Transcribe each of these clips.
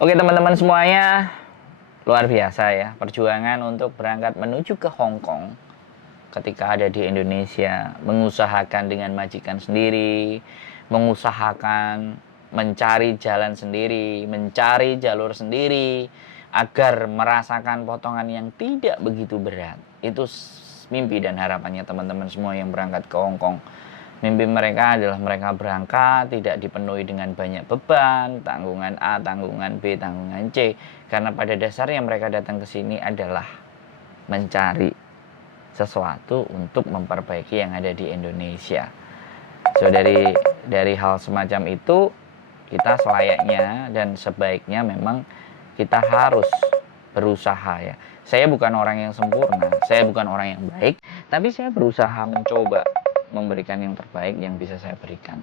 Oke teman-teman semuanya, luar biasa ya perjuangan untuk berangkat menuju ke Hong Kong ketika ada di Indonesia, mengusahakan dengan majikan sendiri, mengusahakan mencari jalan sendiri, mencari jalur sendiri agar merasakan potongan yang tidak begitu berat. Itu mimpi dan harapannya teman-teman semua yang berangkat ke Hong Kong. Mimpi mereka adalah mereka berangkat tidak dipenuhi dengan banyak beban, tanggungan A, tanggungan B, tanggungan C. Karena pada dasarnya mereka datang ke sini adalah mencari sesuatu untuk memperbaiki yang ada di Indonesia. So dari hal semacam itu kita selayaknya dan sebaiknya memang kita harus berusaha ya. Saya bukan orang yang sempurna, saya bukan orang yang baik, tapi saya berusaha mencoba memberikan yang terbaik yang bisa saya berikan.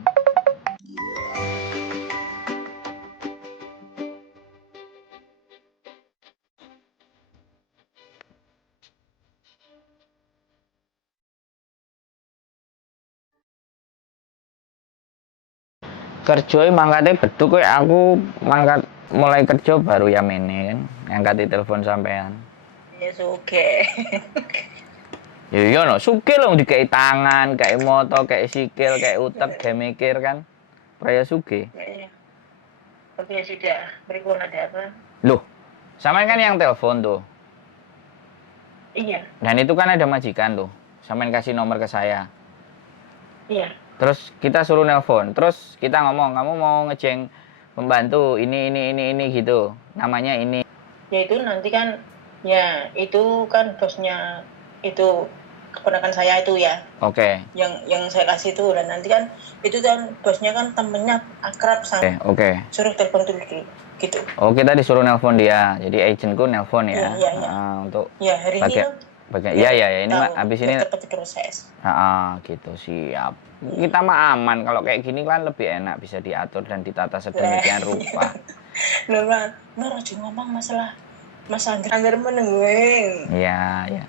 Kerja mangkate beduk kowe aku mangkat mulai kerja baru ya mene kan ngangkati telepon sampean. Ya suge. Ya iya no, sugih loh dikai tangan, kayak moto, kayak sikil, kayak utek, kayak mikir kan. Praya sugih. Oke sudah, berikut ada apa? Loh, sampean kan yang telepon tuh. Iya. Dan itu kan ada majikan tuh. Sampean kasih nomor ke saya. Iya. Terus kita suruh nelpon. Terus kita ngomong, kamu mau ngeceng pembantu ini gitu. Namanya ini. Ya itu nanti kan, ya itu kan bosnya itu keponakan saya itu ya. Oke. Yang saya kasih itu, dan nanti kan itu kan bosnya kan temennya akrab sama. Oke. Suruh telepon dulu gitu. Oh, kita disuruh nelpon dia. Jadi agentku nelpon ya. Iya. Untuk ya hari ini kan. Iya, ini mah habis ini cepat diproses. Gitu siap. Kita mah aman kalau kayak gini kan lebih enak bisa diatur dan ditata sedemikian rupa. Loh, aja ngomong masalah Mas Angger menengeng. Iya.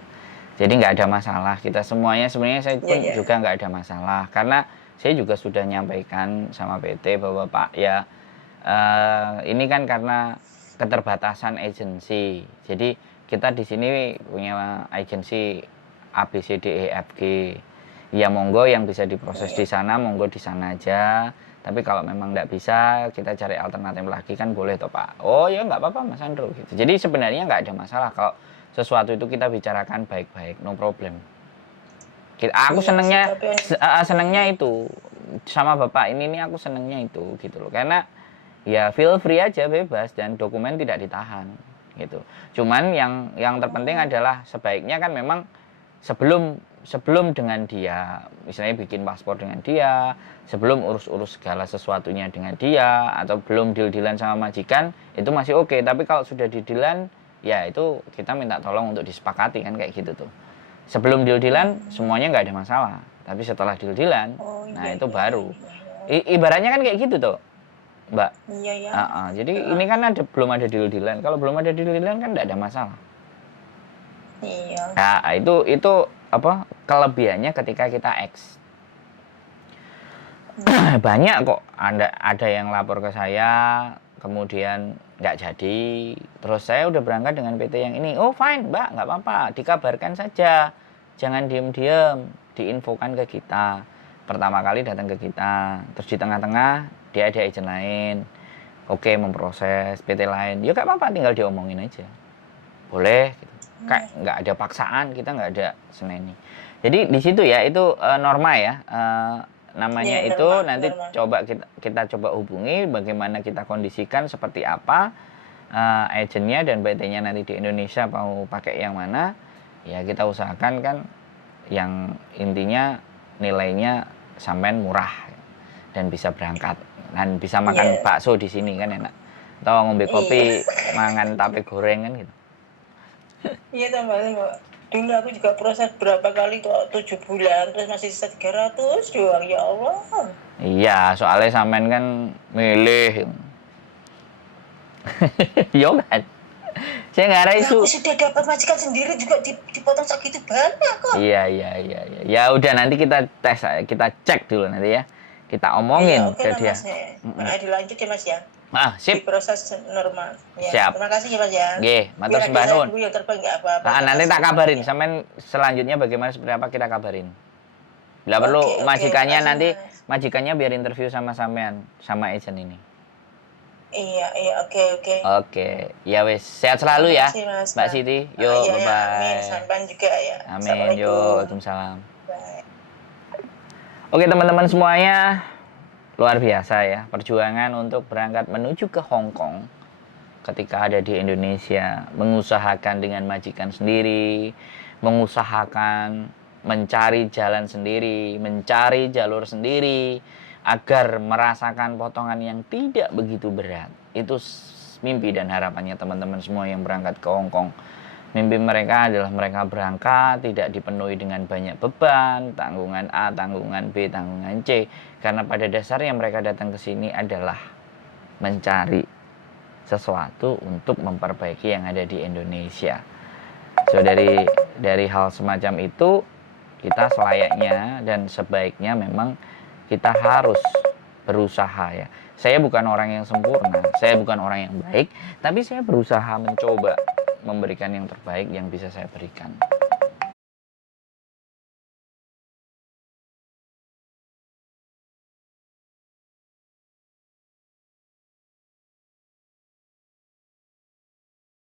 Jadi nggak ada masalah. Kita semuanya sebenarnya saya pun juga nggak ada masalah karena saya juga sudah nyampaikan sama PT bahwa Pak ya ini kan karena keterbatasan agensi. Jadi kita di sini punya agensi A B C D E F G. Ya monggo yang bisa diproses di sana, monggo di sana aja. Tapi kalau memang nggak bisa, kita cari alternatif lagi kan boleh toh Pak. Oh ya nggak apa-apa Mas Andro gitu. Jadi sebenarnya nggak ada masalah kalau sesuatu itu kita bicarakan baik-baik, no problem. Aku senengnya itu sama Bapak ini aku senengnya itu gitu loh. Karena ya feel free aja, bebas, dan dokumen tidak ditahan gitu. Cuman yang terpenting adalah sebaiknya kan memang sebelum dengan dia, misalnya bikin paspor dengan dia, sebelum urus segala sesuatunya dengan dia, atau belum deal-dealan sama majikan, itu masih oke. Tapi kalau sudah deal-dealan, ya itu kita minta tolong untuk disepakati kan kayak gitu tuh. Sebelum deal-dealan semuanya nggak ada masalah, tapi setelah deal-dealan, itu baru. Ibaratnya kan kayak gitu tuh, Mbak. Iya. Jadi ini kan belum ada deal-dealan. Kalau belum ada deal-dealan kan nggak ada masalah. Iya. Nah, itu apa kelebihannya ketika kita X. Banyak kok ada yang lapor ke saya, kemudian nggak jadi. Terus saya udah berangkat dengan PT yang ini. Oh fine Mbak, nggak apa-apa, dikabarkan saja. Jangan diem-diem, diinfokan ke kita. Pertama kali datang ke kita, terus di tengah-tengah dia ada agent lain. Oke, memproses PT lain. Ya nggak apa-apa, tinggal diomongin aja. Boleh gitu. Kayak nggak ada paksaan, kita nggak ada seneni. Jadi di situ ya itu norma ya. Namanya itu norma, nanti coba kita coba hubungi bagaimana kita kondisikan seperti apa agennya dan PT-nya nanti di Indonesia mau pakai yang mana, ya kita usahakan kan yang intinya nilainya sampean murah dan bisa berangkat dan bisa makan bakso di sini kan enak, atau ngombe kopi mangan tape goreng kan gitu. Iya tambah dulu aku juga proses berapa kali kok 7 bulan terus masih sisa 300 doang, ya Allah. Iya, soalnya sampean kan milih. Yo kan. Saya nggak ada isu. Aku sudah dapat majikan sendiri juga dipotong segitu banyak kok. Iya. Ya udah nanti kita tes, kita cek dulu nanti ya. Kita omongin ke dia. Mas, dilanjut ya Mas ya. Sip. Diproses normal. Ya. Siap. Terima kasih ya Mas ya. Nggih, matur Biar sembah ada nuwun. saya yang terbang nggak apa-apa. Nanti tak kabarin, Ya. sampean selanjutnya bagaimana seperti apa kita kabarin. Bila perlu Oke, majikannya makasih, nanti Mas. majikannya biar interview sama sampean, sama agent ini. Iya, oke. Oke, ya wes, sehat selalu ya, Terima kasih, Mas. Mbak Siti. Yo, Iya, bye amin. bye. Sampai juga ya. Amin, yo, waalaikumsalam. Bye. Oke teman-teman semuanya, luar biasa ya perjuangan untuk berangkat menuju ke Hong Kong. Ketika ada di Indonesia, mengusahakan dengan majikan sendiri, mengusahakan mencari jalan sendiri, mencari jalur sendiri, agar merasakan potongan yang tidak begitu berat. Itu mimpi dan harapannya teman-teman semua yang berangkat ke Hong Kong. Mimpi mereka adalah mereka berangkat tidak dipenuhi dengan banyak beban, tanggungan A, tanggungan B, tanggungan C. Karena pada dasarnya mereka datang ke sini adalah mencari sesuatu untuk memperbaiki yang ada di Indonesia. So dari hal semacam itu, kita selayaknya dan sebaiknya memang kita harus berusaha ya. Saya bukan orang yang sempurna, saya bukan orang yang baik, tapi saya berusaha mencoba memberikan yang terbaik yang bisa saya berikan.